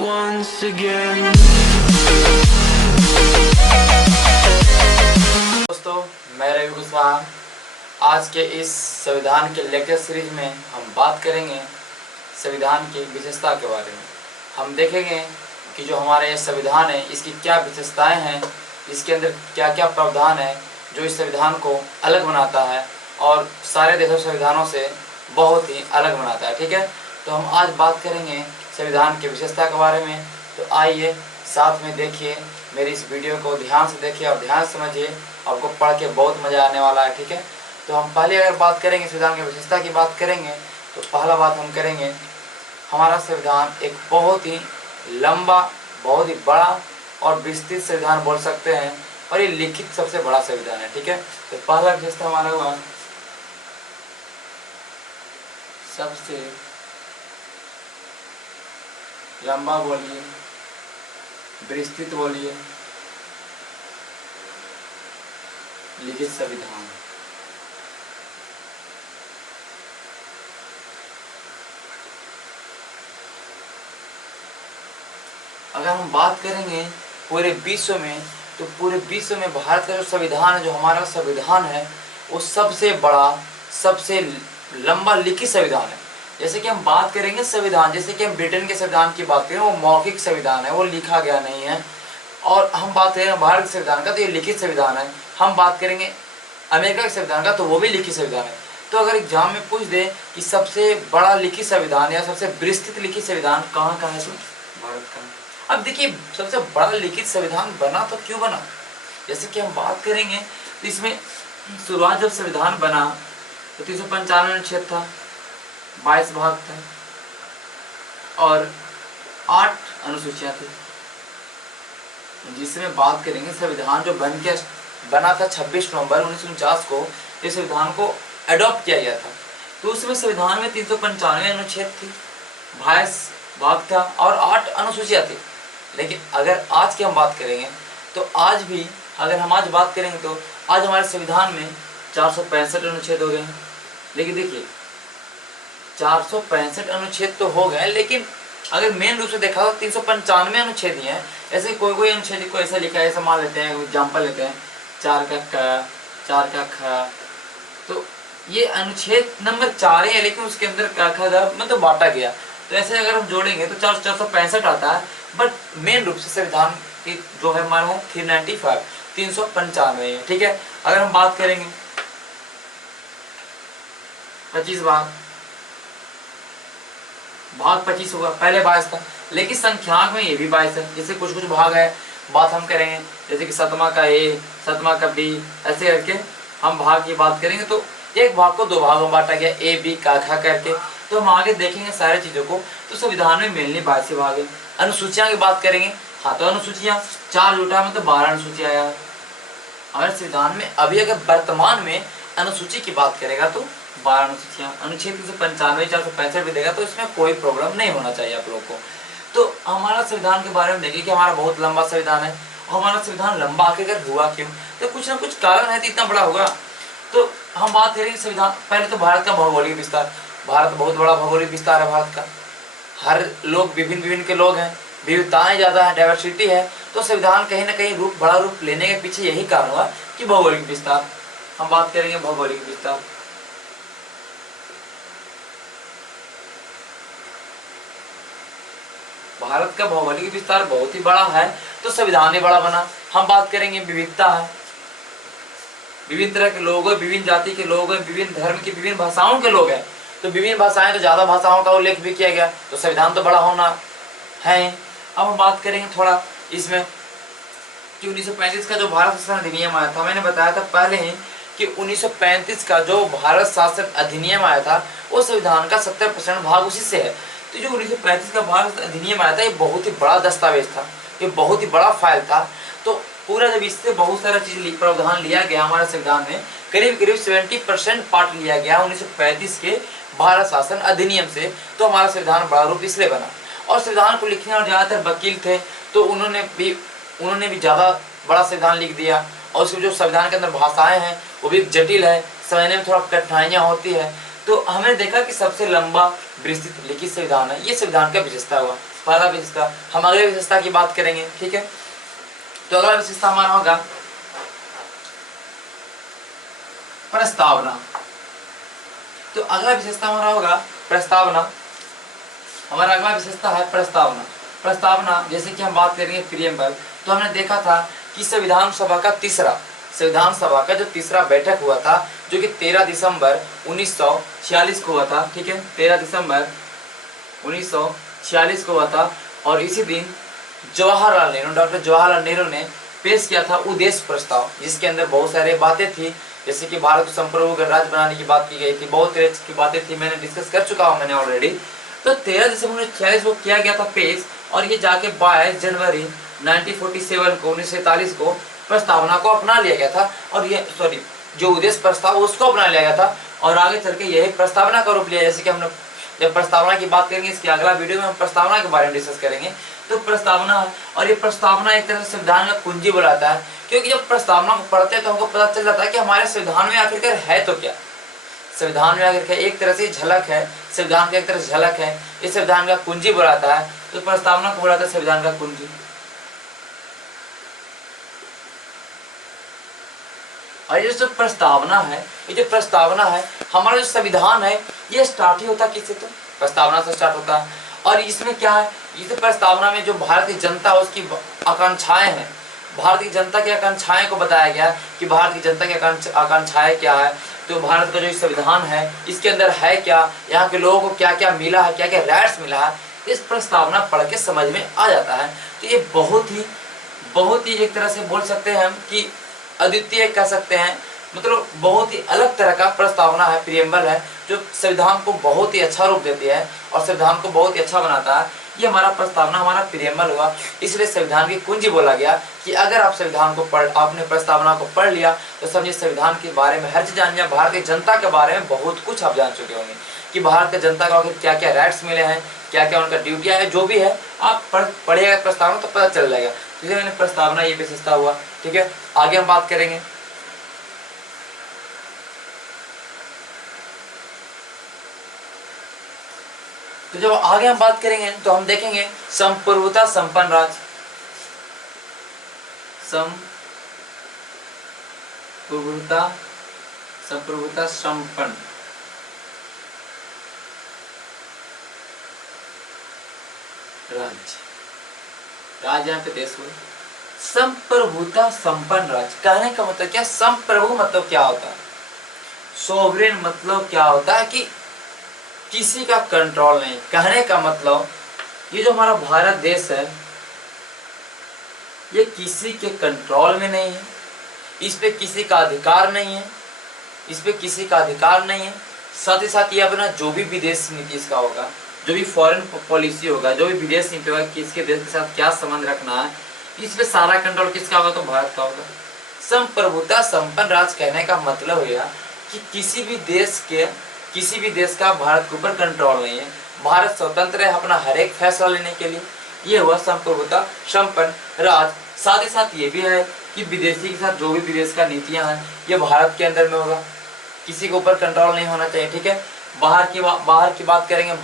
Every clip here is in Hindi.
once again। दोस्तों, मैं रवि कुशवाहा। आज के इस संविधान के लेक्चर सीरीज में हम बात करेंगे संविधान की विशेषता के बारे में। हम देखेंगे कि जो हमारा ये संविधान है इसकी क्या विशेषताएं हैं, इसके अंदर क्या क्या प्रावधान है जो इस संविधान को अलग बनाता है और सारे देशों संविधानों से बहुत ही अलग बनाता है। ठीक है, तो हम आज बात करेंगे संविधान की विशेषता के बारे में। तो आइए साथ में देखिए, मेरी इस वीडियो को ध्यान से देखिए और ध्यान से समझिए, आपको पढ़ के बहुत मज़ा आने वाला है। ठीक है, तो हम पहले अगर बात करेंगे संविधान की विशेषता की बात करेंगे तो पहला बात हम करेंगे, हमारा संविधान एक बहुत ही लंबा, बहुत ही बड़ा और विस्तृत संविधान बोल सकते हैं और ये लिखित सबसे बड़ा संविधान है। ठीक है, तो पहला विशेषता हमारा हुआ सबसे लंबा बोलिए, विस्तृत बोलिए, लिखित संविधान। अगर हम बात करेंगे पूरे विश्व में, तो पूरे विश्व में भारत का जो संविधान है, जो हमारा संविधान है, वो सबसे बड़ा, सबसे लंबा लिखित संविधान है। जैसे कि हम बात करेंगे संविधान, जैसे कि हम ब्रिटेन के संविधान की बात करें, वो मौखिक संविधान है, वो लिखा गया नहीं है। और हम बात करेंगे भारत के संविधान का, तो ये लिखित संविधान है। हम बात करेंगे अमेरिका के संविधान का, तो वो भी लिखित संविधान है। तो अगर एग्जाम में पूछ दे कि सबसे बड़ा लिखित संविधान या सबसे विस्तृत लिखित संविधान कहाँ का है, तो भारत का। अब देखिए, सबसे बड़ा लिखित संविधान बना तो क्यों बना, जैसे कि हम बात करेंगे तो इसमें शुरुआत जब संविधान बना तो 395 अनुच्छेद था, 22 भाग था और 8 अनुसूचियां थी। जिसमें बात करेंगे संविधान जो बना था 26 नवंबर 1949 को, इस संविधान को अडॉप्ट किया गया था। तो उसमें संविधान में 395 अनुच्छेद थी, 22 भाग था और 8 अनुसूचियां थी। लेकिन अगर आज की हम बात करेंगे तो आज भी, अगर हम आज बात करेंगे तो आज हमारे संविधान में 465 अनुच्छेद हो गए हैं। लेकिन देखिए, 465 अनुच्छेद तो हो गए, लेकिन अगर मेन रूप से देखा तो 395 अनुच्छेद ही हैं। ऐसे कोई अनुच्छेद को ऐसा लिखा है, ऐसा मान लेते हैं, एग्जाम्पल लेते हैं 4 का क, 4 का ख, तो ये अनुच्छेद नंबर 4 है, लेकिन उसके अंदर क ख ग मतलब बांटा गया। तो ऐसे अगर हम जोड़ेंगे तो 465 आता है। बट मेन रूप से संविधान की जो है हमारा 395 395 है। ठीक है, अगर हम बात करेंगे 25 भाग 25 होगा, पहले 22 था, लेकिन संख्याक में ये भी 22 है। जैसे कुछ कुछ भाग है, बात हम करेंगे जैसे कि 7वां का ए, 7वां का बी, ऐसे करके हम भाग की बात करेंगे तो एक भाग को 2 भागों में बांटा गया, ए बी का खा करके। तो हम आगे देखेंगे सारी चीजों को। तो संविधान में मेनली 22 भाग है। अनुसूचियां की बात करेंगे, हाँ, तो अनुसूचियां 4 जुटा में तो 12 अनुसूचियां आया। अगर संविधान में अभी अगर वर्तमान में अनुसूची की बात करेगा तो 12 अनुसूचियां, अनुच्छेद 395 465 भी देगा, तो इसमें कोई प्रॉब्लम नहीं होना चाहिए आप लोगों को। तो हमारा संविधान के बारे में देखिए कि हमारा बहुत लंबा संविधान है। और हमारा संविधान लंबा आखिर हुआ क्यों, तो कुछ ना कुछ कारण है तो इतना बड़ा होगा। तो हम बात करेंगे संविधान, पहले तो भारत का भौगोलिक विस्तार। भारत बहुत बड़ा भौगोलिक विस्तार है भारत का। हर लोग विभिन्न के लोग हैं, विविधताएं ज़्यादा है, डाइवर्सिटी है। तो संविधान कहीं ना कहीं बड़ा रूप लेने के पीछे यही कारण हुआ कि भौगोलिक विस्तार। हम बात करेंगे भौगोलिक विस्तार। भारत का भौगोलिक विस्तार बहुत ही बड़ा है, तो संविधान ही बड़ा बना। हम बात करेंगे विविधता है, विभिन्न तरह के लोग हैं, विभिन्न जाति के लोग हैं, विभिन्न धर्म के, विभिन्न भाषाओं के लोग हैं। तो विभिन्न भाषाएं, तो ज्यादा भाषाओं का उल्लेख भी किया गया, तो संविधान तो बड़ा होना है। अब हम बात करेंगे थोड़ा इसमें कि 1935 का जो भारत शासन अधिनियम आया था, मैंने बताया था पहले ही कि 1935 का जो भारत शासन अधिनियम आया था वो संविधान का 70% भाग उसी से है। तो जो 1935 का भारत अधिनियम आया था, ये बहुत ही बड़ा दस्तावेज था, ये बहुत ही बड़ा फाइल था। तो पूरा जब इससे बहुत सारा चीज प्रावधान लिया गया हमारे संविधान में, करीब 70% पार्ट लिया गया 1935 के भारत शासन अधिनियम से। तो हमारा संविधान बड़ा रूप इसलिए बना। और संविधान को लिखने और ज्यादातर वकील थे, तो उन्होंने भी ज्यादा बड़ा संविधान लिख दिया। और उसके जो संविधान के अंदर भाषाएं हैं वो भी जटिल है, समझने में थोड़ा कठिनाइयाँ होती है। तो हमने देखा कि सबसे लंबा विस्तृत लिखित संविधान है, ये संविधान का विशेषता हुआ। पहला विशेषता। हम अगले विशेषता की बात करेंगे, ठीक है। तो अगला विशेषता हमारा होगा प्रस्तावना। तो अगला विशेषता हमारा होगा प्रस्तावना। हमारा अगला विशेषता है प्रस्तावना। प्रस्तावना जैसे कि हम बात करेंगे प्रियम्बल, तो हमने देखा था कि संविधान सभा का जो तीसरा बैठक हुआ था, जो कि 13 दिसंबर 1946 को हुआ था, ठीक है, 13 दिसंबर 1946 को हुआ था। और इसी दिन डॉक्टर जवाहरलाल नेहरू ने पेश किया था उद्देश्य प्रस्ताव, जिसके अंदर बहुत सारे बातें थी, जैसे कि भारत को संप्रभु गणराज्य बनाने की बात की गई थी, बहुत तरह की बातें थी, मैंने डिस्कस कर चुका हूँ मैंने ऑलरेडी। तो 13 दिसंबर 1946 को किया गया था पेश, और ये जाके 22 जनवरी 1947 को प्रस्तावना को अपना लिया गया था, और ये जो उद्देश्य प्रस्ताव उसको अपना लिया गया था, और आगे चल के यही प्रस्तावना का रूप लिया। जैसे कि हमने जब प्रस्तावना की बात करेंगे, इसके अगला वीडियो में हम प्रस्तावना के बारे में डिस्कस करेंगे। तो प्रस्तावना, और ये प्रस्तावना एक तरह से संविधान का कुंजी बुलाता है, क्योंकि जब प्रस्तावना को पढ़ते हैं तो हमको पता चल जाता है कि हमारे संविधान में आखिरकार है तो क्या। संविधान में आखिरकार एक तरह से झलक है, संविधान का एक तरह से झलक है, ये संविधान का कुंजी बुलाता है। तो प्रस्तावना को बुलाता है संविधान का कुंजी। और ये जो प्रस्तावना है, हमारा जो संविधान है, ये स्टार्ट ही होता है किससे? तो प्रस्तावना से स्टार्ट होता है। और इसमें क्या है, इस प्रस्तावना में जो भारत की जनता है उसकी आकांक्षाएं हैं, भारत की जनता की आकांक्षाएं को बताया गया कि भारत की जनता की आकांक्षाएं क्या है। तो भारत का जो संविधान है, इसके अंदर है क्या, यहाँ के लोगों को क्या क्या मिला है, क्या क्या राइट्स मिला है, इस प्रस्तावना पढ़ के समझ में आ जाता है। तो ये बहुत ही एक तरह से बोल सकते हैं हम कि अद्वितीय कह सकते हैं, मतलब बहुत ही अलग तरह का प्रस्तावना है, प्रियम्बल है, जो संविधान को बहुत ही अच्छा रूप देती है और संविधान को बहुत ही अच्छा बनाता है। ये हमारा प्रस्तावना, हमारा प्रियम्बल हुआ, इसलिए संविधान की कुंजी बोला गया कि अगर आप संविधान को आपने प्रस्तावना को पढ़ लिया तो समझिए संविधान के बारे में हर चीज जान लिया, भारत की जनता के बारे में बहुत कुछ आप जान चुके होंगे कि भारत की जनता को आखिर क्या क्या राइट्स मिले हैं, क्या क्या उनका ड्यूटियाँ है, जो भी है आप पढ़िएगा प्रस्तावना तो पता चल जाएगा। तो मैंने प्रस्तावना ये विशेषता हुआ, ठीक है। आगे हम बात करेंगे तो जब आगे हम बात करेंगे तो हम देखेंगे संप्रभुता संपन्न राज्य। संप्रभुता संपन्न राज्य यहाँ पे देश हुए। संप्रभुता संपन्न राज्य कहने का मतलब क्या? संप्रभु मतलब क्या होता है? सोवरेन मतलब क्या होता है कि किसी का कंट्रोल नहीं। कहने का मतलब ये जो हमारा भारत देश है, ये किसी के कंट्रोल में नहीं है, इस पे किसी का अधिकार नहीं है, साथ ही साथ ये अपना जो भी विदेश नीति इसका होगा, जो भी फॉरेन पॉलिसी होगा, जो भी विदेश नीति होगा, किसके देश के साथ क्या संबंध रखना है, इस पे सारा कंट्रोल किसका होगा? तो भारत का होगा। संप्रभुता संपन्न राज्य कहने का मतलब हुआ कि किसी भी देश का भारत के ऊपर कंट्रोल नहीं है, भारत स्वतंत्र है अपना हर एक फैसला लेने के लिए। ये हुआ संप्रभुता संपन्न राज्य। साथ ही साथ ये भी है कि विदेशी के साथ जो भी विदेश का नीतियां हैं, ये भारत के अंदर में होगा, किसी के ऊपर कंट्रोल नहीं होना चाहिए, ठीक है। बाहर की बात करेंगे,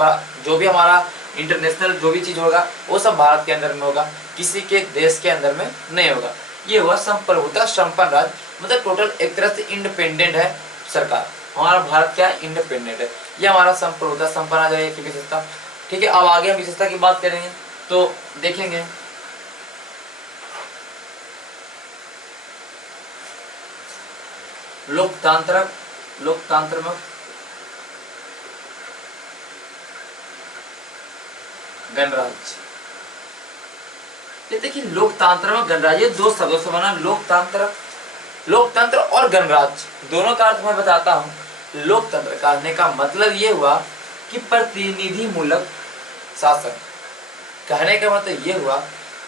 जो भी हमारा इंटरनेशनल जो भी चीज होगा वो सब भारत के अंदर में होगा, किसी के देश के अंदर में नहीं होगा। ये हुआ संप्रभुता संपन्न राज्य, मतलब टोटल एक तरह से इंडिपेंडेंट है सरकार। हमारा भारत क्या है? इंडिपेंडेंट है। ये हमारा संप्रभुता संपन्न आ जाएगा की विशेषता, ठीक है। अब आगे हम विशेषता की बात करेंगे तो देखेंगे लोकतांत्रिक गणराज्य। ये देखिए लोकतांत्रिक गणराज्य, ये दो शब्दों से बना लोकतंत्र और गणराज्य, दोनों का अर्थ मैं बताता हूँ। लोकतंत्र कहने का मतलब ये हुआ कि प्रतिनिधि मूलक शासन। कहने का मतलब ये हुआ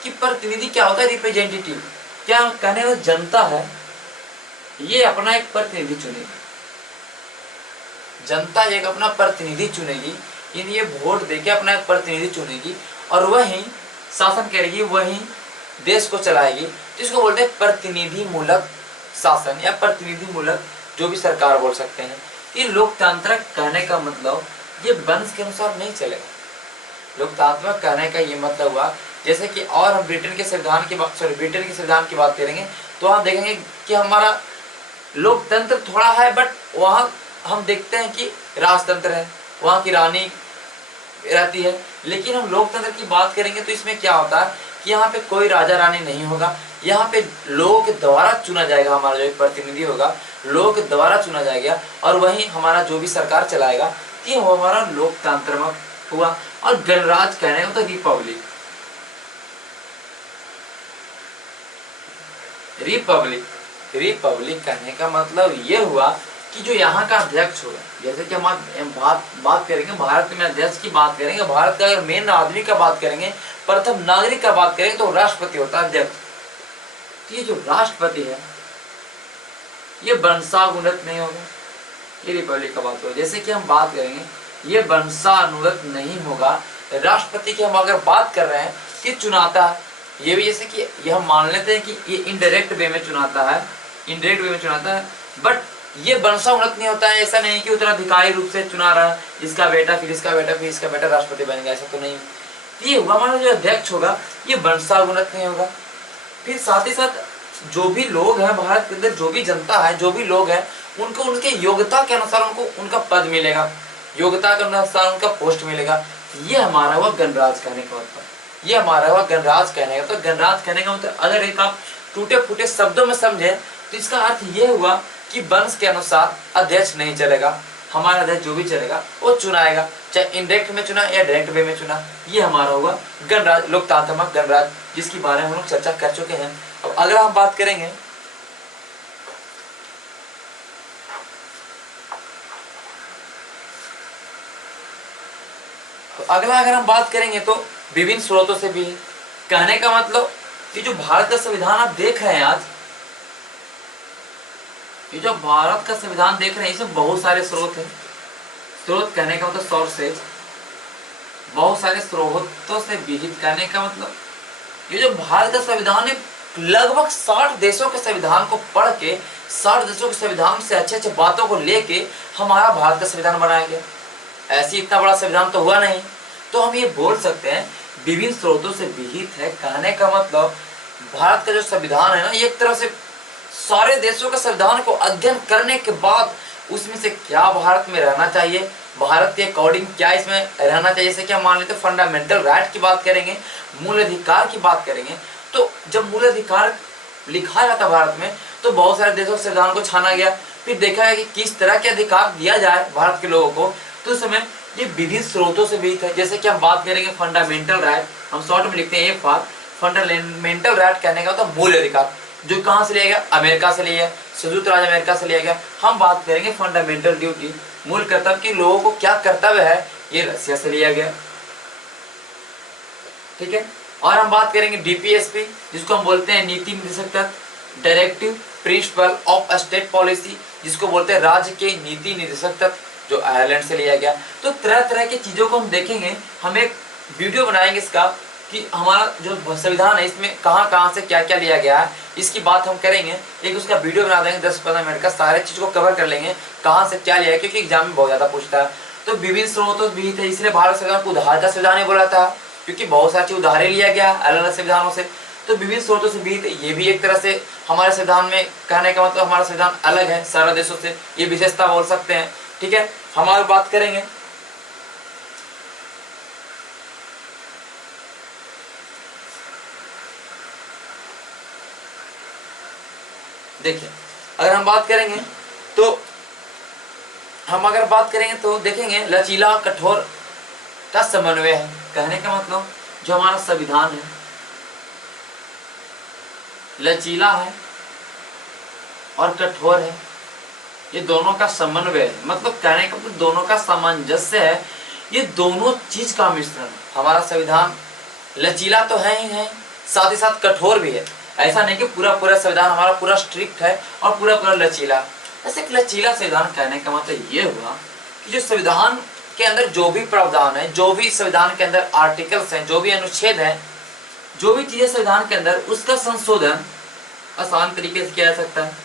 कि प्रतिनिधि क्या होता है? रिप्रेजेंटेटिव। क्या कहने का जनता है, ये अपना एक प्रतिनिधि चुनेगी, जनता एक अपना प्रतिनिधि चुनेगी, यानी ये वोट देके अपना एक प्रतिनिधि चुनेगी और वही शासन करेगी, वही देश को चलाएगी। तो इसको बोलते हैं प्रतिनिधि मूलक शासन या प्रतिनिधि मूलक जो भी सरकार बोल सकते हैं। ये लोकतांत्रिक कहने का मतलब ये वंश के अनुसार नहीं चलेगा, लोकतांत्रिक कहने का ये मतलब हुआ, जैसे कि और हम ब्रिटेन के संविधान की बात करेंगे तो आप देखेंगे कि हमारा लोकतंत्र थोड़ा है, बट वहाँ हम देखते हैं कि राजतंत्र है, वहाँ की रानी रहती है। लेकिन हम लोकतंत्र की बात करेंगे तो इसमें क्या होता है कि यहाँ पे कोई राजा रानी नहीं होगा, यहाँ पे लोगों के द्वारा चुना जाएगा, हमारा जो एक प्रतिनिधि होगा लोगों के द्वारा चुना जाएगा, और वही हमारा जो भी सरकार चलाएगा, ये हमारा लोकतंत्र हुआ। और गणराज कहने को तो रिपब्लिक रिपब्लिक कहने का मतलब ये हुआ कि जो यहाँ का अध्यक्ष होगा, जैसे कि हम बात करेंगे भारत में अध्यक्ष की बात करेंगे, भारत का अगर मेन आदमी का बात करेंगे, प्रथम नागरिक का बात करेंगे तो राष्ट्रपति होता है अध्यक्ष। ये जो राष्ट्रपति है ये वंशानुगत नहीं होगा, ये रिपब्लिक का बात होगा। जैसे कि हम बात करेंगे ये वंशानुगत नहीं होगा। राष्ट्रपति की हम अगर बात कर रहे हैं कि चुनाता है, ये भी जैसे कि ये हम मान लेते हैं कि ये इनडायरेक्ट वे में चुनाता है, बट ये वंशानुगत नहीं होता है। ऐसा नहीं कि उत्तराधिकारी रूप से चुना रहा है, इसका बेटा फिर इसका बेटा फिर इसका बेटा राष्ट्रपति बनेगा, ऐसा तो नहीं। ये हुआ हमारा जो अध्यक्ष होगा ये वंशानुगत नहीं होगा। फिर साथ ही साथ जो भी लोग हैं भारत के अंदर, जो भी जनता है, जो भी लोग हैं, उनको उनके योग्यता के अनुसार उनको उनका पद मिलेगा, योग्यता के अनुसार उनका पोस्ट मिलेगा। ये हमारा हुआ गणराज कहने का मतलब, ये हमारा हुआ गणराज कहने का। तो गणराज कहने का मतलब अगर एक आप टूटे फूटे शब्दों में समझे तो इसका अर्थ ये हुआ कि वंश के अनुसार अध्यक्ष नहीं चलेगा, हमारा अध्यक्ष जो भी चलेगा वो चुनाएगा, चाहे इनडायरेक्ट में चुना या डायरेक्ट वे में चुना। ये हमारा हुआ गणराज, लोकतांत्रिक गणराज, जिसके बारे में हम लोग चर्चा कर चुके हैं। अब अगर हम बात करेंगे अगर हम बात करेंगे तो विभिन्न स्रोतों से भी, कहने का मतलब कि जो भारत का संविधान आप देख रहे हैं आज, ये जो भारत का संविधान देख रहे हैं इसमें बहुत सारे स्रोत हैं। स्रोत कहने का मतलब सोर्सेज, बहुत सारे स्रोतों से विहित कहने का मतलब ये जो भारत का संविधान है लगभग 60 देशों के संविधान को पढ़ के, 60 देशों के संविधान से अच्छे अच्छे बातों को लेके हमारा भारत का संविधान बनाया गया। ऐसी इतना बड़ा संविधान तो हुआ नहीं। तो हम ये बोल सकते हैं विभिन्न स्रोतों से विहित है। कहने का मतलब भारत का जो संविधान है ना, ये एक तरह से सारे देशों के संविधान को अध्ययन करने के बाद उसमें से क्या भारत में रहना चाहिए, भारत के अकॉर्डिंग क्या इसमें रहना चाहिए। जैसे कि हम मान लेते हैं फंडामेंटल राइट की बात करेंगे, मूल अधिकार की बात करेंगे, तो जब मूल अधिकार लिखा जाता भारत में तो बहुत सारे देशों के संविधान को छाना गया, फिर देखा गया कि किस तरह के अधिकार दिया जाए भारत के लोगों को। तो उस समय ये विभिन्न स्रोतों से भी है। जैसे कि हम बात करेंगे फंडामेंटल राइट, हम शॉर्ट में लिखते हैं फंडामेंटल राइट कहने का तो मूल अधिकार, जो कहाँ से लिया गया, अमेरिका से लिया गया, संयुक्त राज्य अमेरिका से लिया गया। हम बात करेंगे फंडामेंटल ड्यूटी, मूल कर्तव्य कि लोगों को क्या कर्तव्य है, ये रसिया से लिया गया, ठीक है। और हम बात करेंगे डीपीएसपी, जिसको हम बोलते हैं नीति निर्देशक तत्व, directive principle of state policy, जिसको बोलते हैं राज्य के नीति निर्देशक तत्व, जो आयरलैंड से लिया गया। तो तरह तरह की चीजों को हम देखेंगे, हम एक वीडियो बनाएंगे इसका कि हमारा जो संविधान है इसमें कहाँ कहाँ से क्या क्या लिया गया है, इसकी बात हम करेंगे। एक उसका वीडियो बना देंगे 10-15 मिनट का, सारे चीज को कवर कर लेंगे कहाँ से क्या लिया है, क्योंकि एग्जाम में बहुत ज्यादा पूछता है। तो विभिन्न स्रोतों भी थे, इसलिए भारत संविधान को उधार का संविधान बोला था, क्योंकि बहुत सारी चीज उधारे लिया गया अलग अलग संविधानों से। तो विभिन्न स्रोतों से भी ये भी एक तरह से हमारे संविधान में, कहने का मतलब हमारा संविधान अलग है सारे देशों से, ये विशेषता बोल सकते हैं, ठीक है। हमारी बात करेंगे देखिए, अगर हम बात करेंगे तो देखेंगे लचीला कठोर का समन्वय है। कहने का मतलब जो हमारा संविधान है लचीला है और कठोर है, ये दोनों का समन्वय है। मतलब कहने का मतलब दोनों का सामंजस्य है, ये दोनों चीज का मिश्रण। हमारा संविधान लचीला तो है ही है, साथ ही साथ कठोर भी है। ऐसा नहीं कि पूरा संविधान हमारा पूरा स्ट्रिक्ट है और पूरा लचीला। ऐसे एक लचीला संविधान कहने का मतलब ये हुआ कि जो संविधान के अंदर जो भी प्रावधान है, जो भी संविधान के अंदर आर्टिकल्स हैं, जो भी अनुच्छेद है, जो भी चीजें संविधान के अंदर, उसका संशोधन आसान तरीके से किया जा सकता है,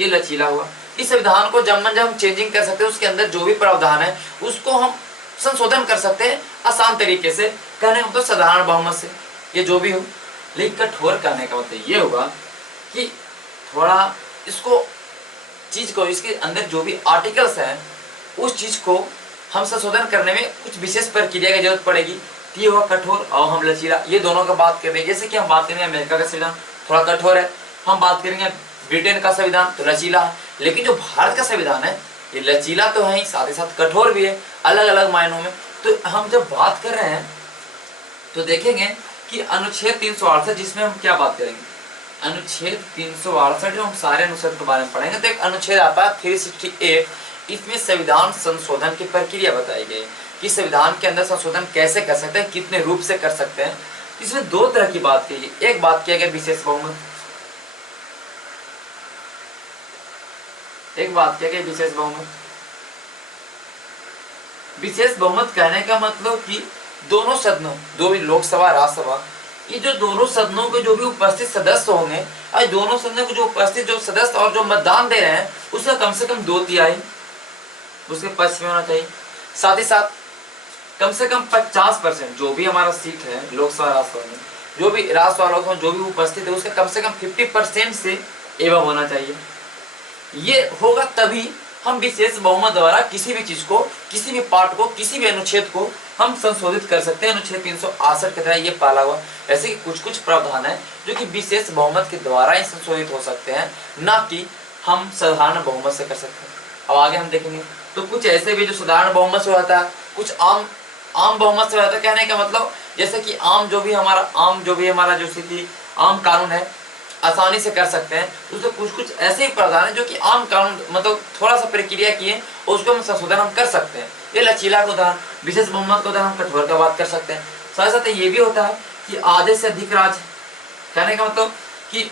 ये लचीला हुआ। इस संविधान को जब हम चेंजिंग कर सकते हैं, उसके अंदर जो भी प्रावधान है उसको हम संशोधन कर सकते हैं आसान तरीके से, कहने का मतलब साधारण बहुमत से, ये जो भी हो। लेकिन कठोर कहने का मतलब ये होगा कि थोड़ा इसको चीज को, इसके अंदर जो भी आर्टिकल्स हैं उस चीज को हम संशोधन करने में कुछ विशेष प्रक्रिया की जरूरत पड़ेगी, ये हुआ कठोर। और हम लचीला, ये दोनों का बात कर रहे हैं। जैसे कि हम बात करेंगे अमेरिका का संविधान थोड़ा कठोर है, हम बात करेंगे ब्रिटेन का संविधान तो लचीला है। लेकिन जो भारत का संविधान है ये लचीला तो है ही, साथ ही साथ कठोर भी है, अलग अलग मायनों में। तो हम जब बात कर रहे हैं तो देखेंगे कि अनुच्छेद 368, जिसमें हम क्या बात करेंगे, अनुच्छेद 368 जो हम सारे अनुच्छेद के बारे में पढ़ेंगे, तो एक अनुच्छेद आता है 368, इसमें संविधान संशोधन की प्रक्रिया बताई गई कि संविधान के अंदर संशोधन कैसे कर सकते हैं, कितने रूप से कर सकते हैं। इसमें दो तरह की बात की गई। एक बात किया गया विशेष बहुमत, एक बात किया गया विशेष बहुमत। विशेष बहुमत कहने का मतलब कि दोनों सदनों, जो भी लोकसभा राज्यसभा, ये जो दोनों सदनों के जो भी उपस्थित सदस्य होंगे, और दोनों सदनों के जो उपस्थित जो सदस्य और जो मतदान दे रहे हैं उसका कम से कम 2/3 उसके पक्ष में होना चाहिए। साथ ही साथ कम से कम 50% जो भी हमारा सीट है लोकसभा राज्यसभा में, जो भी राज्यसभा लोकसभा जो भी उपस्थित है उसका कम से कम 50% से एवं होना चाहिए। ये होगा तभी हम विशेष बहुमत द्वारा किसी भी चीज को, किसी भी पार्ट को, किसी भी अनुच्छेद को हम संशोधित कर सकते हैं। अनुच्छेद 368 के तहत ये पाला हुआ। ऐसे कि कुछ कुछ प्रावधान है जो कि विशेष बहुमत के द्वारा ही संशोधित हो सकते हैं, ना कि हम साधारण बहुमत से कर सकते हैं। अब आगे हम देखेंगे तो कुछ ऐसे भी जो साधारण बहुमत से होता है, कुछ आम बहुमत से होता है। कहने का मतलब जैसे कि आम जो भी हमारा जो स्थिति आम कानून है आसानी से कर सकते हैं, उसमें कुछ कुछ ऐसे ही प्रावधान है जो कि आम कानून मतलब थोड़ा सा प्रक्रिया किए उसको हम संशोधन हम कर सकते हैं। ये लचीला का उदाहरण, विशेष बहुमत का उदाहरण, हम कठोर का बात कर सकते हैं। साथ साथ ये भी होता है कि आधे से अधिक राज्य, कहने का मतलब कि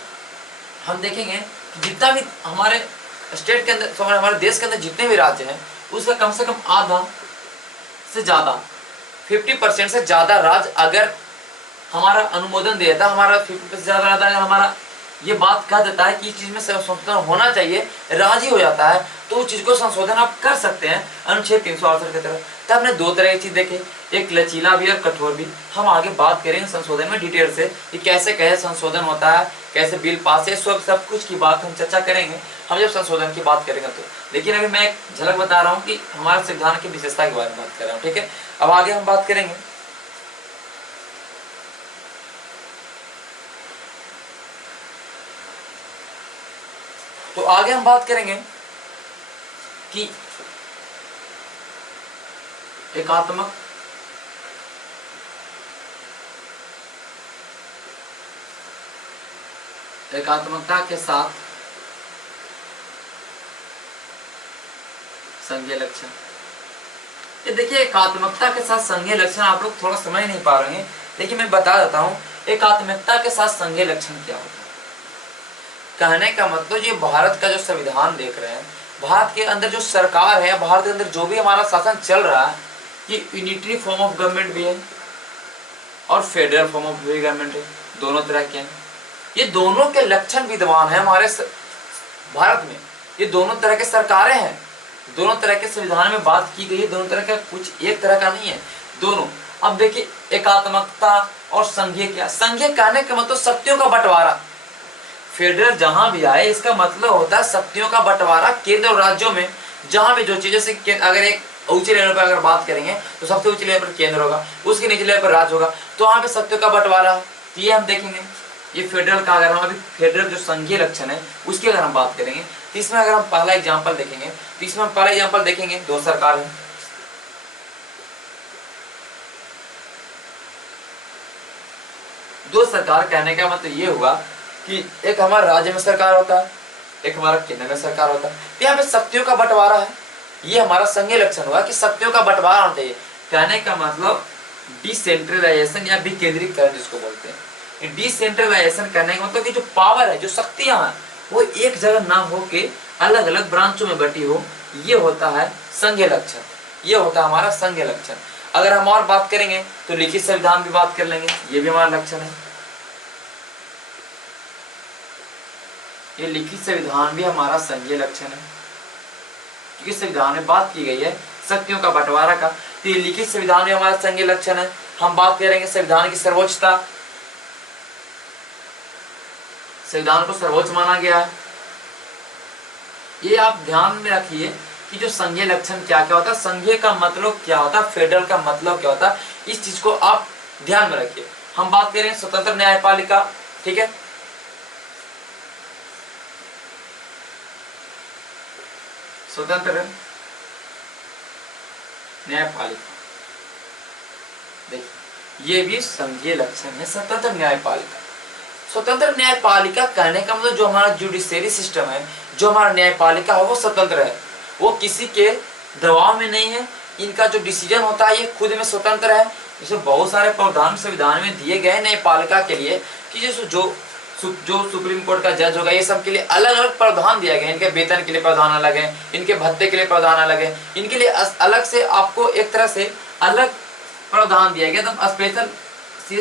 हम देखेंगे जितना भी हमारे स्टेट के अंदर, हमारे देश के अंदर जितने भी राज्य हैं उसका कम से कम आधा से ज्यादा 50% से ज्यादा राज्य अगर हमारा अनुमोदन दे देता, हमारा 50% से ज्यादा अगर हमारा ये बात कह देता है कि इस चीज में संशोधन होना चाहिए, राजी हो जाता है, तो उस चीज को संशोधन आप कर सकते हैं अनुच्छेद 368 की तरह। तो हमने दो तरह की चीज देखे, एक लचीला भी और कठोर भी। हम आगे बात करेंगे संशोधन में डिटेल से कि कैसे कैसे संशोधन होता है, कैसे बिल पास है, सब कुछ की बात हम चर्चा करेंगे हम जब संशोधन की बात करेंगे तो। लेकिन अभी मैं एक झलक बता रहा हूँ कि हमारे संविधान की विशेषता के बारे में बात कर रहा हूँ, ठीक है। अब आगे हम बात करेंगे तो आगे हम बात करेंगे कि एकात्मकता के साथ संघीय लक्षण। ये देखिए एकात्मकता के साथ संघीय लक्षण आप लोग थोड़ा समझ नहीं पा रहे हैं, देखिए मैं बता देता हूँ एकात्मकता के साथ संघीय लक्षण क्या होता है। कहने का मतलब ये भारत का जो संविधान देख रहे हैं, भारत के अंदर जो सरकार है, भारत के अंदर जो भी हमारा शासन चल रहा है, ये यूनिटरी फॉर्म ऑफ गवर्नमेंट भी है और फेडरल फॉर्म ऑफ गवर्नमेंट है, दोनों तरह के हैं। ये दोनों के लक्षण विद्यमान है हमारे भारत में। ये दोनों तरह के सरकारें हैं, दोनों तरह के संविधान में बात की गई है, दोनों तरह का, कुछ एक तरह का नहीं है, दोनों। अब देखिए एकात्मकता और संघीय क्या, संघीय कहने का मतलब शक्तियों का बंटवारा। फेडरल जहां भी आए इसका मतलब होता है शक्तियों का बंटवारा केंद्र और राज्यों में। जहां भी जो चीजें से अगर एक ऊंचे लेवल पर अगर बात करेंगे तो सबसे ऊंचे लेवल पर केंद्र होगा, उसके नीचे लेवल पर राज्य होगा, तो वहां पे शक्तियों का बंटवारा है। ये हम देखेंगे। ये फेडरल का अगर हम अभी फेडरल जो संघीय लक्षण है उसकी अगर हम बात करेंगे तो इसमें अगर हम पहला एग्जाम्पल देखेंगे तो इसमें हम पहला एग्जाम्पल देखेंगे दो सरकार है, दो सरकार कहने का मतलब ये हुआ कि एक हमारा राज्य में सरकार होता है, एक हमारा केंद्र में सरकार होता है। तो यहाँ पे शक्तियों का बंटवारा है, ये हमारा संघीय लक्षण हुआ कि शक्तियों का बंटवारा होना चाहिए। कहने का मतलब डिसेंट्रलाइजेशन या विकेंद्रीकरण जिसको बोलते हैं। डिसेंट्रलाइजेशन करने का मतलब कि जो पावर है, जो शक्तियां हैं, वो एक जगह ना हो के अलग अलग ब्रांचों में बटी हो, ये होता है संघीय लक्षण। ये होता है हमारा संघीय लक्षण। अगर हम और बात करेंगे तो लिखित संविधान भी बात कर लेंगे, ये भी हमारा लक्षण है। ये लिखित संविधान भी हमारा संघीय लक्षण है, क्योंकि संविधान में बात की गई है शक्तियों का बंटवारा का। तो ये लिखित संविधान में हमारा संघीय लक्षण है। हम बात करेंगे संविधान की सर्वोच्चता, संविधान को सर्वोच्च माना गया है। ये आप ध्यान में रखिए कि जो संघीय लक्षण क्या क्या होता है, संघीय का मतलब क्या होता है, फेडरल का मतलब क्या होता है, इस चीज को आप ध्यान में रखिए। हम बात करें स्वतंत्र न्यायपालिका, ठीक है, स्वतंत्र न्यायपालिका, देखिए ये भी संघीय लक्षण है, स्वतंत्र न्यायपालिका। स्वतंत्र न्यायपालिका कहने का मतलब जो हमारा जुडिशियरी सिस्टम है, जो हमारा न्यायपालिका है वो स्वतंत्र है, वो किसी के दबाव में नहीं है। इनका जो डिसीजन होता है ये खुद में स्वतंत्र है। इसमें बहुत सारे प्रावधान संविधान में दिए गए न्यायपालिका के लिए कि जो सुप्रीम कोर्ट का जज होगा ये सब के लिए अलग अलग प्रावधान दिया गया है। इनके वेतन के लिए प्रावधान अलग है, इनके भत्ते के लिए प्रावधान अलग है, इनके लिए अलग से आपको एक तरह से अलग प्रावधान दिया गया, एकदम स्पेशल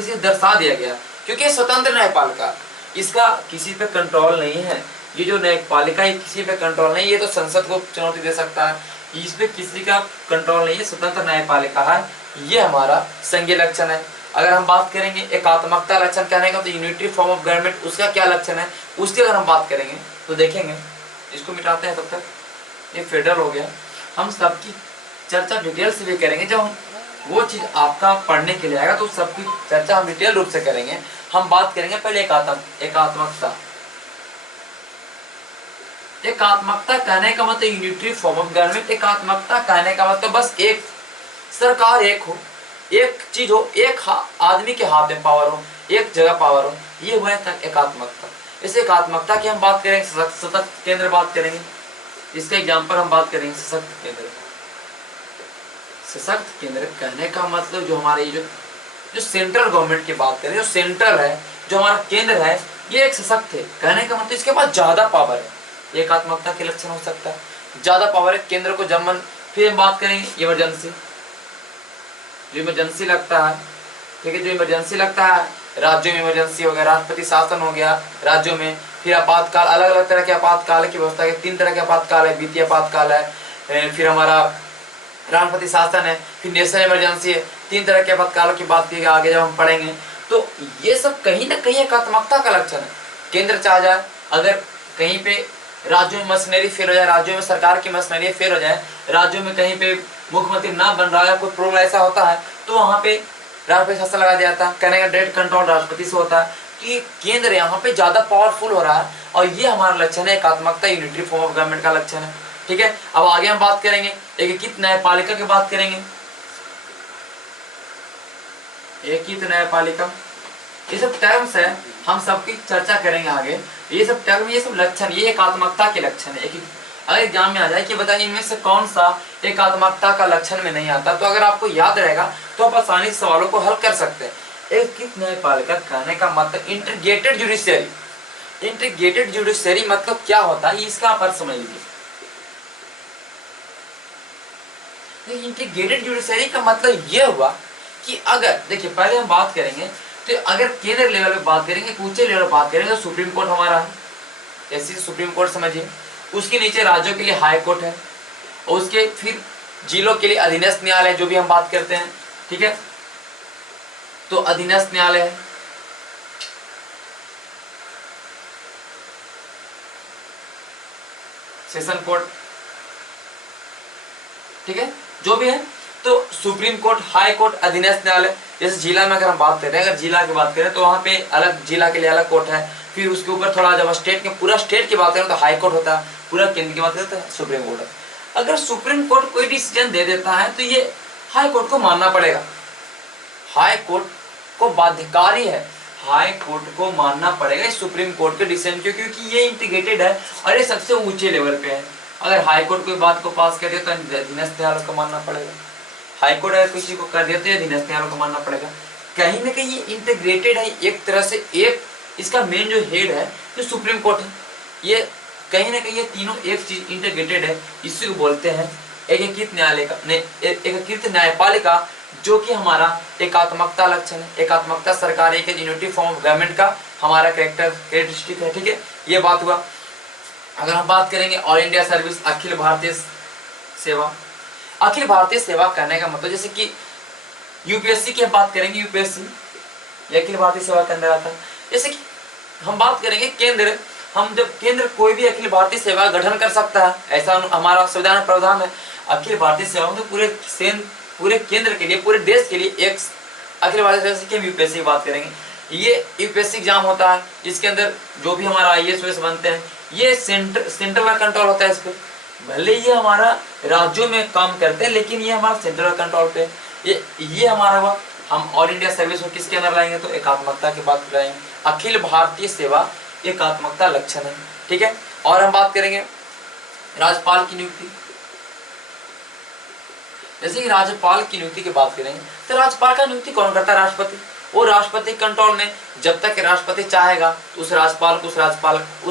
से दर्शा दिया गया, क्योंकि स्वतंत्र न्यायपालिका, इसका किसी पे कंट्रोल नहीं है। ये जो न्यायपालिका है किसी पे कंट्रोल नहीं, ये तो संसद को चुनौती दे सकता है, इस पे किसी का कंट्रोल नहीं है, स्वतंत्र न्यायपालिका है। ये हमारा संघीय लक्षण है। अगर हम बात करेंगे एकात्मकता लक्षण कहने का, तो यूनिटरी फॉर्म ऑफ गवर्नमेंट, उसका क्या लक्षण है उसकी अगर हम बात करेंगे तो देखेंगे, इसको मिटाते हैं तब तक, ये फेडरल हो गया। हम सबकी चर्चा डिटेल से भी करेंगे, जब हम वो चीज आपका पढ़ने के लिए आएगा तो सबकी चर्चा हम डिटेल रूप से करेंगे। हम बात करेंगे पहले एकात्मकता। एकात्मकता कहने का मतलब यूनिटरी फॉर्म ऑफ गवर्नमेंट। एकात्मकता कहने का मतलब बस एक सरकार, एक हो, एक चीज हो, एक आदमी के हाथ में पावर हो, एक जगह पावर हो, ये हुआ एकात्मकता। इस एकात्मकता की हम बात करेंगे, सशक्त केंद्र बात करेंगे, इसका एग्जाम्पल हम बात करेंगे सशक्त केंद्र। सशक्त केंद्र कहने का मतलब जो हमारे जो सेंट्रल गवर्नमेंट की बात करें, जो सेंट्रल है, जो हमारा केंद्र है, ये एक सशक्त है। कहने का मतलब इसके पास ज्यादा पावर है, एकात्मकता के लक्षण हो सकता है, ज्यादा पावर है केंद्र को जमन। फिर हम बात करेंगे इमरजेंसी, जो इमरजेंसी लगता है, ठीक है, जो इमरजेंसी लगता है, राज्यों में इमरजेंसी हो गया, राष्ट्रपति शासन हो गया राज्यों में। फिर आपातकाल, अलग अलग तरह के आपातकाल की व्यवस्था है, 3 तरह के आपातकाल है, वित्तीय आपातकाल है, फिर हमारा राष्ट्रपति शासन है, फिर नेशनल इमरजेंसी है। 3 तरह के आपातकालों की बात की आगे जब हम पढ़ेंगे, तो ये सब कहीं ना कहीं एकात्मकता का लक्षण है। केंद्र चाह जाए, अगर कहीं पे राज्यों में मशीनरी फेल हो जाए, राज्यों में सरकार की मशीनरी फेल हो जाए, राज्यों में कहीं पे मुख्यमंत्री ना बन रहा है, कोई प्रॉब्लम ऐसा होता है, तो वहां पे राष्ट्रपति शासन लगा दिया जाता है। कहने का डायरेक्ट कंट्रोल राष्ट्रपति से होता है कि केंद्र यहाँ पे ज्यादा पावरफुल हो रहा है, और ये हमारा लक्षण है एकात्मकता, यूनिटरी फॉर्म ऑफ गवर्नमेंट का लक्षण है। ठीक है, अब आगे हम बात करेंगे एकीकृत न्यायपालिका की बात करेंगे। एकीकृत न्यायपालिका, ये सब टर्म्स है, हम सबकी चर्चा करेंगे आगे। ये सब टर्म, ये सब लक्षण, ये एकात्मकता के लक्षण है। अगर एग्जाम में आ जाए कि बताइए इनमें से कौन सा एकात्मकता का लक्षण में नहीं आता, तो अगर आपको याद रहेगा तो आप आसानी से सवालों को हल कर सकते हैं। एकीकृत न्यायपालिका कहने का मतलब इंटीग्रेटेड जुडिशियरी। इंटीग्रेटेड जुडिशियरी मतलब क्या होता है, इसका आप अर्थ समझ लीजिए। इंटीग्रेटेड जुडिशियरी का मतलब यह हुआ कि अगर देखिए, पहले हम बात करेंगे तो अगर केंद्र लेवल पे बात करेंगे, ऊंचे लेवल पे बात करेंगे, तो सुप्रीम कोर्ट हमारा है, ऐसी सुप्रीम कोर्ट समझिए। उसके नीचे राज्यों के लिए हाई कोर्ट है, और उसके फिर जिलों के लिए अधीनस्थ न्यायालय, जो भी हम बात करते हैं, ठीक है, तो अधीनस्थ न्यायालय है। सेशन कोर्ट, ठीक है, जो भी है, तो सुप्रीम कोर्ट, हाई कोर्ट, अधीनस्थ न्यायालय। जैसे जिला में अगर हम बात करें, अगर जिला की बात करें तो वहाँ पे अलग, जिला के लिए अलग कोर्ट है। फिर उसके ऊपर थोड़ा, जब स्टेट के, पूरा स्टेट की बात करें तो हाई कोर्ट होता है, पूरा केंद्र की बात करें तो सुप्रीम कोर्ट है। अगर सुप्रीम कोर्ट कोई डिसीजन दे देता है तो ये हाई कोर्ट को मानना पड़ेगा, हाई कोर्ट को बाध्यकारी है, हाई कोर्ट को मानना पड़ेगा इस सुप्रीम कोर्ट के डिसीजन को, क्योंकि ये इंटीग्रेटेड है और ये सबसे ऊंचे लेवल पे है। अगर हाई कोर्ट कोई बात को पास कर दिया तो अधीनस्थ न्यायालय को मानना पड़ेगा, हाई कोर्ट अगर किसी को कर दिया तो अधीनस्थ न्यायालय को मानना पड़ेगा। कहीं ना कहीं ये इंटीग्रेटेड है एक तरह से। एक इसका मेन जो हेड है जो सुप्रीम कोर्ट है, ये कहीं ना कहीं ये तीनों एक चीज इंटीग्रेटेड है, इसी को बोलते हैं एकीकृत न्यायालय का, एकीकृत न्यायपालिका, जो कि हमारा एकात्मकता लक्षण है। एकात्मकता सरकार, एक यूनिटी फॉर्म ऑफ गवर्नमेंट का हमारा कैरेक्टरिस्टिक है। ठीक है, ये बात हुआ। अगर हम बात करेंगे all India service, Akhil Bharatiya सेवा, अखिल भारतीय सेवा कहने का मतलब जैसे कि यूपीएससी की हम बात करेंगे, यूपीएससी ये अखिल भारतीय सेवा के अंदर आता है। जैसे कि हम बात करेंगे केंद्र, हम जब केंद्र कोई भी अखिल भारतीय सेवा गठन कर सकता है, ऐसा हमारा संविधान में प्रावधान है। अखिल भारतीय सेवा तो पूरे केंद्र के लिए, पूरे देश के लिए एक अखिल भारतीय सेवा की हम यूपीएससी की बात करेंगे। ये यूपीएससी एग्जाम होता है, इसके अंदर जो भी हमारा आईएएस बनते हैं, ये सेंट्रल का कंट्रोल होता है इस पर। भले ये हमारा राज्यों में काम करते हैं, लेकिन ये हमारा सेंट्रल कंट्रोल पे। ये हमारा हुआ। हम ऑल इंडिया सर्विस को किसके अंदर लाएंगे, तो एकात्मकता की बात लाएंगे। अखिल भारतीय सेवा एकात्मकता लक्षण है, ठीक है। और हम बात करेंगे राज्यपाल की नियुक्ति। जैसे कि राज्यपाल की नियुक्ति की बात करेंगे तो राज्यपाल का नियुक्ति कौन करता है, राष्ट्रपति। वो राष्ट्रपति कंट्रोल में, जब तक राष्ट्रपति चाहेगा तो उस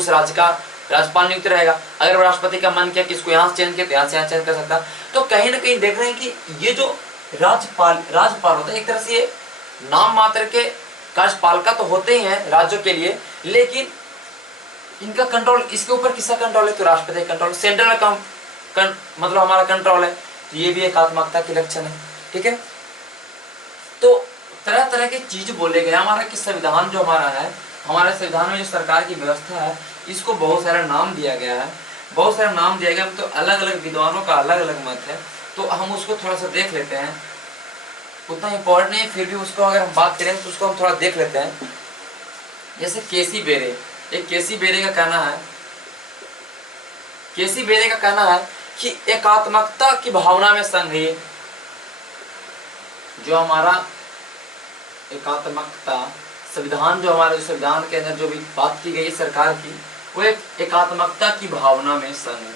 राज्य का राज्यपाल नियुक्त रहेगा। अगर राष्ट्रपति का मन किया कि इसको यहाँ से चेंज किया तो यहाँ से यहाँ चेंज कर सकता। तो कहीं ना कहीं देख रहे हैं कि ये जो राज्यपाल होता है, एक तरह से ये नाम मात्र के कार्यपालिका तो होते ही हैं राज्यों के लिए, लेकिन इनका कंट्रोल, इसके ऊपर किसका कंट्रोल है, तो राष्ट्रपति कंट्रोल, सेंट्रल का मतलब हमारा कंट्रोल है। तो ये भी एकात्मकता के लक्षण है, ठीक है। तो तरह तरह के चीज बोले गए। हमारा कि संविधान जो हमारा है, हमारे संविधान में जो सरकार की व्यवस्था है, इसको बहुत सारा नाम दिया गया है, बहुत सारा नाम दिया गया। तो अलग अलग विद्वानों का अलग अलग मत है, तो हम उसको थोड़ा सा देख लेते हैं। उतना इम्पोर्टेंट नहीं, फिर भी उसको अगर हम बात करें तो उसको हम थोड़ा देख लेते हैं। जैसे केसी बेरे, एक केसी बेरे का कहना है, केसी बेरे का कहना है कि एकात्मकता की भावना में संघ है। जो हमारा एकात्मकता संविधान, जो हमारे संविधान के अंदर जो भी बात की गई है सरकार की, वो एक एकात्मकता की भावना में संघ है।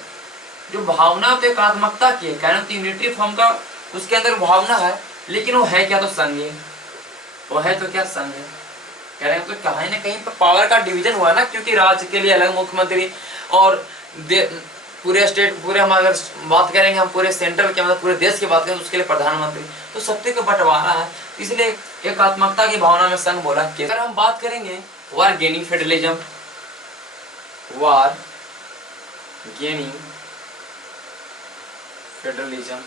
जो भावना तो एकात्मकता की है, कहना तो यूनिटरी फॉर्म का उसके अंदर भावना है, लेकिन वो है क्या, तो संघ है। वो है तो क्या, संघ है। कह रहे हैं तो कहीं ना कहीं पर पावर का डिवीजन हुआ ना, क्योंकि राज्य के लिए अलग मुख्यमंत्री और पूरे स्टेट, पूरे हम अगर बात करेंगे हम पूरे सेंट्रल के मतलब पूरे देश की बात करें तो उसके लिए प्रधानमंत्री, तो सत्य का बंटवारा है, इसलिए एकात्मकता की भावना में संघ बोला। अगर हम बात करेंगे वार गेनिंग फेडरलिज्म, वार गेनिंग फेडरलिज्म,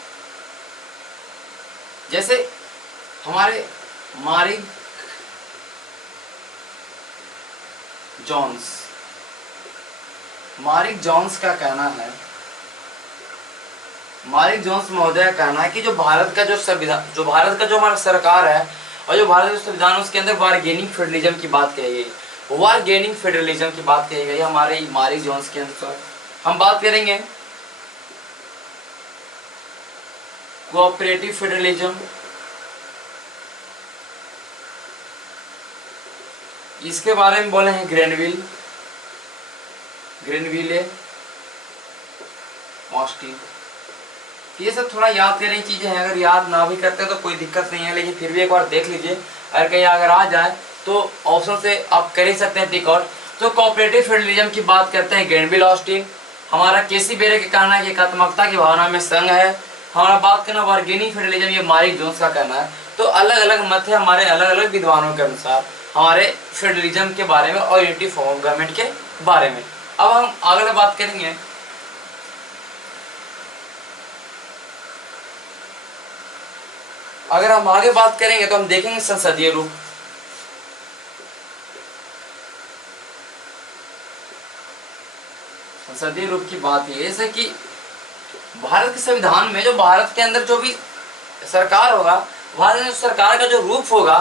जैसे हमारे मारिक जॉन्स का कहना है, मारिक जॉन्स महोदय का कहना है कि जो भारत का जो संविधान, जो भारत का जो हमारा सरकार है और जो भारत का संविधान, उसके अंदर वार गेनिंग फेडरलिज्म की बात कही गई, वार गेनिंग फेडरलिज्म की बात कही गई हमारे मारिक जॉन्स के अनुसार। हम बात करेंगे कोऑपरेटिव फेडरलिज्म, इसके बारे में बोले हैं ग्रेनविले ऑस्टिन। ये सब थोड़ा याद करने की चीजें हैं, अगर याद ना भी करते तो कोई दिक्कत नहीं है, लेकिन फिर भी एक बार देख लीजिए, अगर कहीं अगर आ जाए तो ऑप्शन से आप कर ही सकते हैं टिक आउट। तो कोऑपरेटिव फेडरलिज्म की बात करते हैं ग्रेनविल ऑस्टिन। हमारा केसी बेरे के कहना है कि एकात्मकता की भावना में संघ है। हमारा बात करना वार्गेनिंग फेडरलिज्म, ये मारिक जोन्स का कहना है। तो अलग अलग मत है हमारे अलग अलग विद्वानों के अनुसार हमारे फेडरलिज्म के बारे में और यूनिटी फॉर्म ऑफ गवर्नमेंट के बारे में। अब हम अगला बात करेंगे अगर हम आगे बात करेंगे तो हम देखेंगे संसदीय रूप। संसदीय रूप की बात ये है कि भारत के संविधान में जो भारत के अंदर जो भी सरकार होगा, भारत में सरकार का जो रूप होगा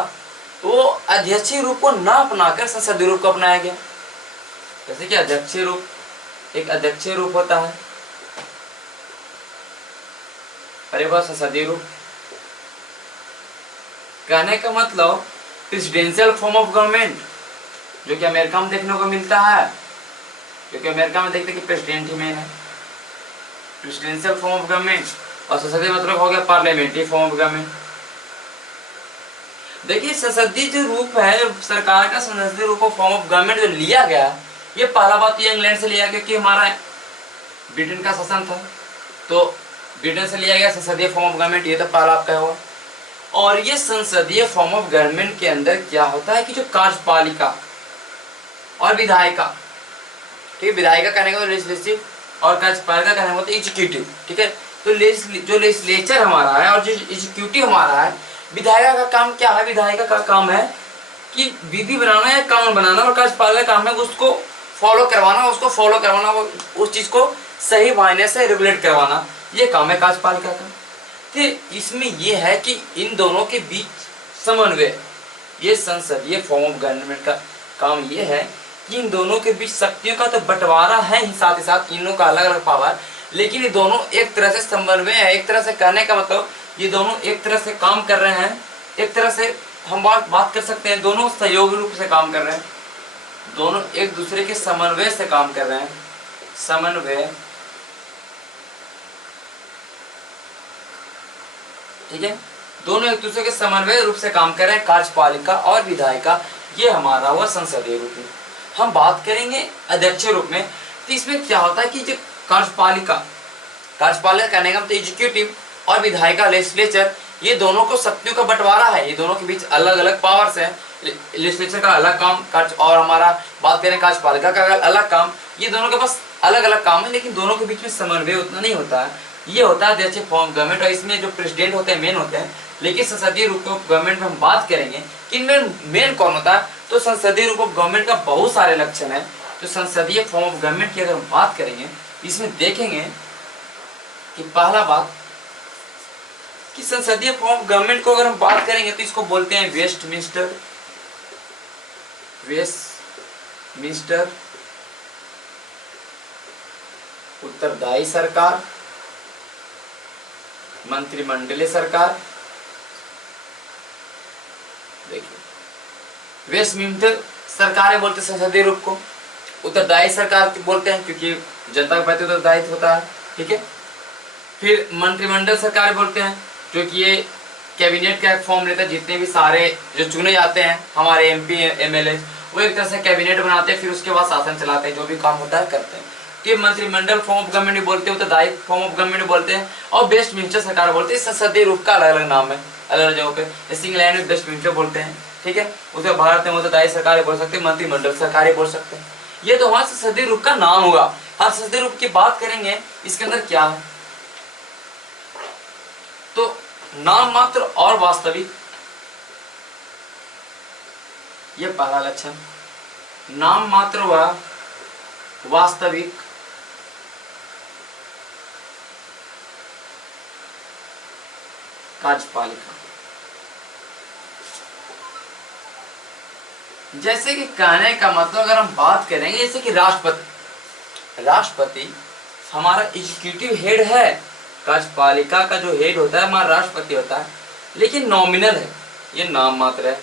तो वो अध्यक्षीय रूप को न अपनाकर संसदीय रूप को अपनाया गया। जैसे कि अध्यक्षीय रूप, एक अध्यक्षीय रूप होता है, परिवार संसदीय रूप। कहने का मतलब प्रेसिडेंशियल फॉर्म ऑफ गवर्नमेंट, जो कि अमेरिका में देखने को मिलता है, क्योंकि अमेरिका में देखते कि प्रेसिडेंट ही मेन है। प्रेसिडेंशियल फॉर्म ऑफ गवर्नमेंट और संसदीय मतलब हो गया पार्लियामेंट्री फॉर्म ऑफ गवर्नमेंट। देखिए संसदीय जो रूप है, सरकार का संसदीय रूप ऑफ फॉर्म ऑफ गवर्नमेंट जो लिया गया, ये पहला बात ये इंग्लैंड से लिया गया, क्योंकि हमारा ब्रिटेन का शासन था, तो ब्रिटेन से लिया गया संसदीय फॉर्म ऑफ गवर्नमेंट, ये तो पहला आपका हुआ। और ये संसदीय फॉर्म ऑफ गवर्नमेंट के अंदर क्या होता है कि जो कार्यपालिका और विधायिका, ठीक है, विधायिका कहने का तो लेजिस्लेटिव और कार्यपालिका कहने का तो एग्जीक्यूटिव, ठीक है। तो जो लेजिस्लेचर हमारा है और जो एग्जीक्यूटिव हमारा है, विधायिका का काम क्या है? विधायिका का काम है कि विधि बनाना या कानून बनाना, और कार्यपालिका का काम है उसको फॉलो करवाना, उस चीज को सही मायने से रेगुलेट करवाना, ये काम है कार्यपालिका का। तो इसमें ये है कि इन दोनों के बीच समन्वय, ये संसदीय फॉर्म ऑफ गवर्नमेंट का काम ये है कि इन दोनों के बीच शक्तियों का तो बंटवारा है ही, साथ ही साथ इन लोगों का अलग अलग पावर, लेकिन ये दोनों एक तरह से समन्वय है। एक तरह से कहने का मतलब ये दोनों एक तरह से काम कर रहे हैं, एक तरह से हम बात कर सकते हैं दोनों सहयोगी रूप से काम कर रहे हैं, दोनों एक दूसरे के समन्वय से काम कर रहे हैं। समन्वय, ठीक है, दोनों एक दूसरे के समन्वय रूप से काम कर रहे हैं, कार्यपालिका और विधायिका। ये हमारा हुआ संसदीय रूप में। हम बात करेंगे अध्यक्ष रूप में, तो इसमें क्या होता है कि जो कार्यपालिका करने का मतलब एग्जीक्यूटिव और विधायिका लेजिस्लेचर, ये दोनों को शक्तियों का बंटवारा है, ये दोनों के बीच अलग अलग पावर्स हैं। लेजिस्लेचर का अलग काम और हमारा बात करें कार्यपालिका का अलग काम, ये दोनों के पास अलग अलग काम है, लेकिन दोनों के बीच में समन्वय उतना नहीं होता है। ये होता है अध्यक्ष फॉर्म गवर्नमेंट, और इसमें जो प्रेसिडेंट होते हैं मेन होते हैं। लेकिन संसदीय रूप ऑफ गवर्नमेंट में हम बात करेंगे कि इनमें मेन कौन होता है, तो संसदीय रूप ऑफ गवर्नमेंट का बहुत सारे लक्षण है। तो संसदीय फॉर्म ऑफ गवर्नमेंट की अगर हम बात करेंगे, इसमें देखेंगे कि पहला बात कि संसदीय फॉर्म ऑफ गवर्नमेंट को अगर हम बात करेंगे तो इसको बोलते हैं वेस्टमिंस्टर उत्तरदायी सरकार, मंत्रिमंडलीय सरकार। देखिए वेस्टमिंस्टर सरकार बोलते हैं संसदीय रूप को, उत्तरदायी सरकार बोलते हैं क्योंकि जनता के प्रति उत्तरदायित्व होता है, ठीक है। फिर मंत्रिमंडल सरकार बोलते हैं क्योंकि ये कैबिनेट का एक फॉर्म लेता है, जितने भी सारे जो चुने जाते हैं हमारे एमपी एमएलए, वो एक तरह से कैबिनेट बनाते हैं, फिर उसके बाद शासन चलाते हैं, जो भी काम होता है करते हैं। तो ये मंत्रिमंडल फॉर्म ऑफ गवर्नमेंट बोलते हैं, उत्तरदायी फॉर्म ऑफ गवर्नमेंट बोलते हैं, और वेस्टमिंस्टर सरकार बोलते हैं। संसदीय रूप का अलग अलग नाम है अलग अलग जगहों पे, जैसे इंग्लैंड में वेस्टमिंस्टर बोलते हैं, ठीक है। उसे भारत में उत्तरदायी सरकार बोल सकते हैं, मंत्रिमंडल सरकार बोल सकते हैं। ये तो हमारा संसदीय रूप का नाम होगा। हम संसदीय रूप की बात करेंगे, इसके अंदर क्या है, तो नाम मात्र और वास्तविक, ये पहला लक्षण। नाम मात्र व वास्तविक कार्यपालिका। जैसे कि कहने का मतलब अगर हम बात करेंगे, जैसे कि राष्ट्रपति हमारा एग्जीक्यूटिव हेड है, कार्यपालिका का जो हेड होता है हमारा राष्ट्रपति होता है, लेकिन नॉमिनल है, ये नाम मात्र है।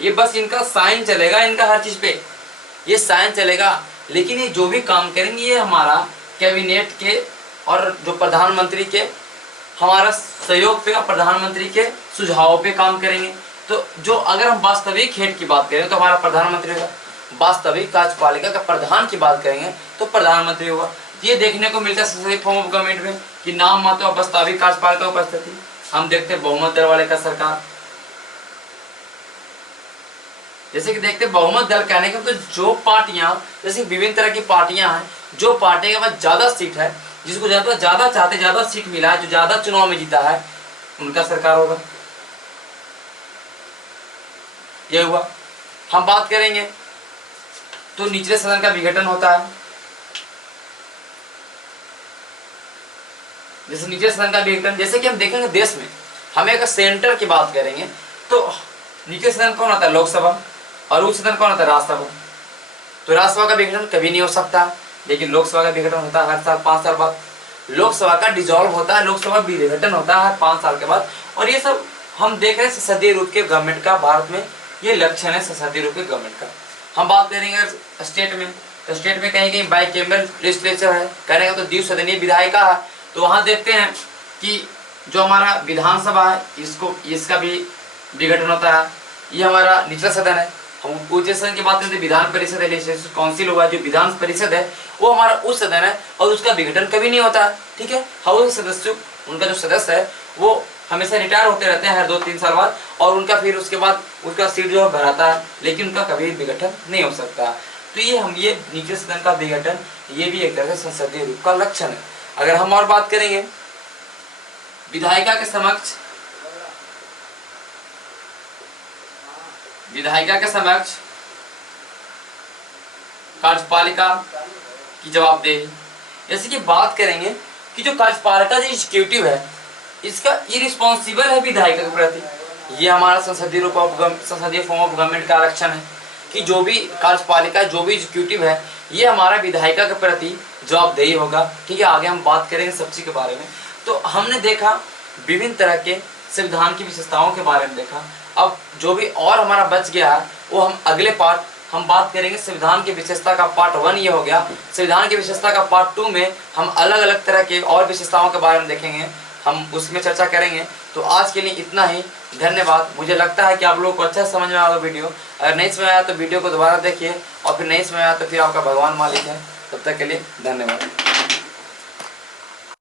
ये बस इनका साइन चलेगा, इनका हर चीज पे ये साइन चलेगा, लेकिन ये जो भी काम करेंगे ये हमारा कैबिनेट के और जो प्रधानमंत्री के हमारा सहयोग पे, प्रधानमंत्री के सुझाव पे काम करेंगे। तो जो अगर हम वास्तविक हेड की बात करें तो हमारा प्रधानमंत्री होगा, वास्तविक कार्यपालिका का प्रधान की बात करेंगे तो प्रधानमंत्री होगा। ये देखने को मिलता है संसदीय फॉर्म ऑफ गवर्नमेंट में कि नाम मात्र वास्तविक कार्यपालिका उपस्थिति। हम देखते हैं बहुमत दल वाले का सरकार, जैसे कि देखते हैं बहुमत दल कहने का तो जो पार्टियां, जैसे विभिन्न तरह की पार्टियां हैं, जो पार्टी के पास ज्यादा सीट है, जिसको ज्यादा चाहते ज्यादा सीट मिला है, जो ज्यादा चुनाव में जीता है, उनका सरकार होगा। ये हुआ। हम बात करेंगे तो निचले सदन का विघटन होता है, जैसे निचले सदन का विघटन, जैसे कि हम देखेंगे देश में, हम एक सेंटर की बात करेंगे तो निचले सदन कौन होता है, लोकसभा, और उच्च सदन कौन होता है, राज्यसभा। तो राज्यसभा का विघटन कभी नहीं हो सकता, लेकिन लोकसभा का विघटन होता है हर साल 5 साल बाद। लोकसभा का डिसॉल्व होता है, लोकसभा विघटन होता है हर 5 साल के बाद। और ये सब हम देख रहे हैं संसदीय रूप के गवर्नमेंट का, भारत में ये लक्षण है संसदीय रूप के गवर्नमेंट का। हम बात करेंगे स्टेट में, तो स्टेट में कहीं कहीं बाइकैमरल लेजिस्लेचर है, कहने का तो द्विसदनीय विधायिका है। तो वहां देखते हैं कि जो हमारा विधानसभा है, इसका भी विघटन होता है। ये हमारा निचला सदन है। हम उच्च सदन की बात करते हैं, विधान परिषद है, लेजिस्लेटिव काउंसिल होगा, जो विधान परिषद है वो हमारा उच्च सदन है, और उसका विघटन कभी नहीं होता, ठीक है। हाउस सदस्य, उनका जो सदस्य है वो हमेशा रिटायर होते रहते हैं हर 2-3 साल बाद, और उनका फिर उसके बाद उसका सीट जो है भराता है, लेकिन उनका कभी विघटन नहीं हो सकता। तो ये निचले सदन का विघटन, ये भी एक तरह से संसदीय रूप का लक्षण है। अगर हम और बात करेंगे विधायिका के समक्ष कार्यपालिका की जवाबदेही। जैसे कि बात करेंगे कि जो कार्यपालिका जो एग्जीक्यूटिव है इसका इरिस्पॉन्सिबल है विधायिका के प्रति। ये हमारा संसदीय फॉर्म ऑफ गवर्नमेंट का आरक्षण है कि जो भी कार्यपालिका जो भी एग्जीक्यूटिव है ये हमारा विधायिका के प्रति जवाबदेही होगा। ठीक है, आगे हम बात करेंगे सब चीज के बारे में। तो हमने देखा विभिन्न तरह के संविधान की विशेषताओं के बारे में देखा। अब जो भी और हमारा बच गया है वो हम अगले पार्ट हम बात करेंगे। संविधान की विशेषता का पार्ट 1 ये हो गया। संविधान की विशेषता का पार्ट 2 में हम अलग अलग तरह के और विशेषताओं के बारे में देखेंगे, हम उसमें चर्चा करेंगे। तो आज के लिए इतना ही, धन्यवाद। मुझे लगता है कि आप लोगों को अच्छा समझ में आया वीडियो। अगर नहीं समझ आया तो वीडियो को दोबारा देखिए, और फिर नहीं समझ आया तो फिर आपका भगवान मालिक है। तब तक के लिए धन्यवाद।